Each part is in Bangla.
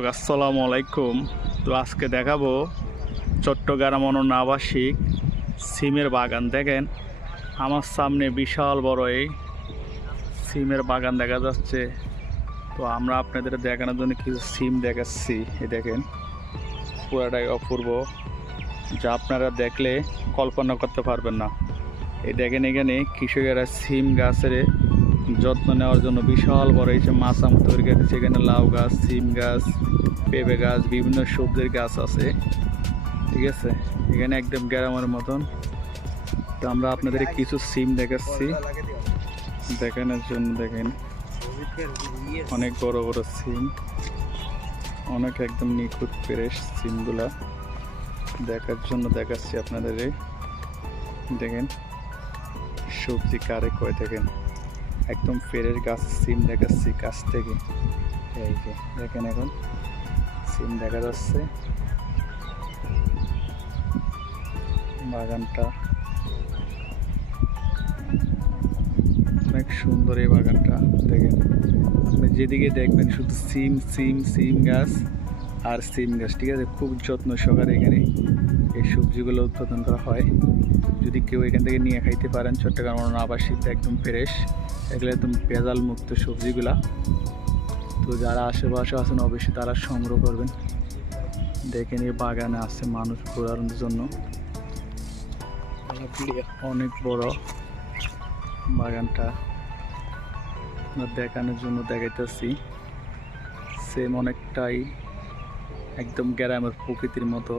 আসসালামু আলাইকুম। তো আজকে দেখাবো চট্টগ্রাম অনন্য আবাসিক সিমের বাগান। দেখেন আমার সামনে বিশাল বড় এই সিমের বাগান দেখা যাচ্ছে। তো আমরা আপনাদের দেখানোর জন্য কিছু সিম দেখাচ্ছি। এই দেখেন পুরাটাই অপূর্ব, যা আপনারা দেখলে কল্পনা করতে পারবেন না। এই দেখেন এখানে কৃষকেরা সিম গাছের যত্ন নেওয়ার জন্য বিশাল বড় এই যে মাচাম তৈরি করে দিচ্ছে। এখানে লাউ গাছ, সিম গাছ, পেঁপে গাছ, বিভিন্ন সবজির গাছ আছে। ঠিক আছে, এখানে একদম গ্রামের মতন। তো আমরা আপনাদের কিছু সিম দেখাচ্ছি দেখানোর জন্য। দেখেন অনেক বড় বড় সিম, অনেক একদম নিখুঁত ফ্রেশ সিমগুলা দেখার জন্য দেখাচ্ছি আপনাদের। দেখেন সবজি কারে কয়, দেখেন একদম ফ্রেশ গাছ সিম দেখাচ্ছি কাছ থেকে। এই যে দেখেন এখন সিম দেখা যাচ্ছে। বাগানটা অনেক সুন্দর। এই বাগানটা দেখেন, আপনি যেদিকে দেখবেন শুধু সিম সিম সিম গাছ আর সিম গাছ। ঠিক আছে, খুব যত্ন সহকারে এখানে এই সবজিগুলো উৎপাদন করা হয়। যদি কেউ এখান থেকে নিয়ে খাইতে পারেন, চট্টগ্রাম অনন্য আবাসিকটা একদম ফ্রেশ, এগুলো একদম ভেজাল মুক্ত সবজিগুলা। তো যারা আশেপাশে আছেন অবশ্যই তারা সংগ্রহ করবেন। দেখেন এই বাগানে আছে মানুষ ঘোরার জন্য, অনেক বড় বাগানটা দেখানোর জন্য দেখাইতেছি। সেম অনেকটাই একদম গ্রামের প্রকৃতির মতো,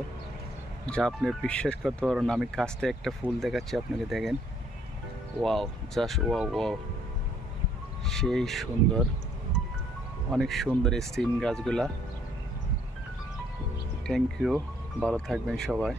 যা আপনি বিশ্বাস করতে পারেন। আমি কাছতে একটা ফুল দেখাচ্ছি আপনাকে, দেখেন ওয়াও, জাস্ট ওয়াও ওয়াও, সেই সুন্দর, অনেক সুন্দর এই সিম গাছগুলা। থ্যাংক ইউ, ভালো থাকবেন সবাই।